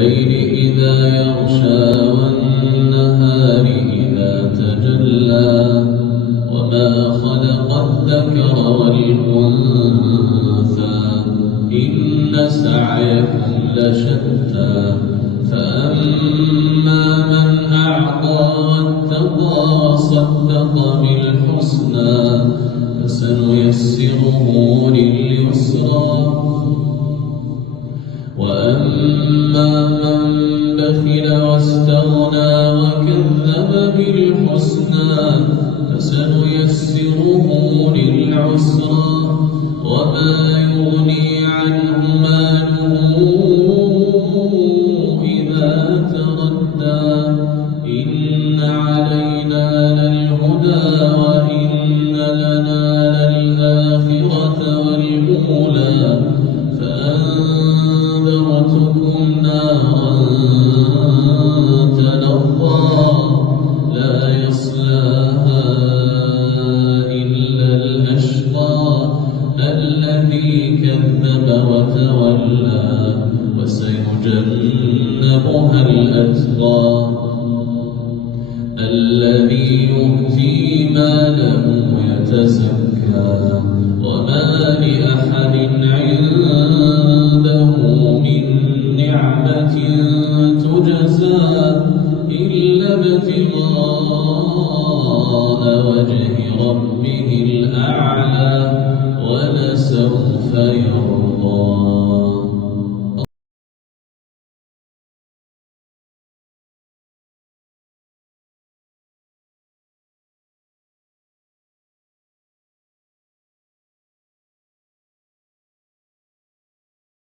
الليل إذا يغشى والنهار إذا تجلى وما خلق الذكر والأنثى إن سعيكم لشتى فأما من أعطى واتقى وصدق بالحسنى فسنيسره لليسرى وأما من بخل واستغنى وكذب بالحسنى فسنيسره للعسرى وما يغني عنه ماله إذا تردى إن علينا للهدى وإن لنا للآخرة والأولى فأنذرتكم نارا تلظى لا يصلاها إلا الأشقى الذي كذب وتولى وسيجنبها الأتقى الذي يؤتي ماله يتزكى وما لأحد عنده من نعمة تجزى إلا ابتغاء وجه ربه الأعلى ولسوف يرضى.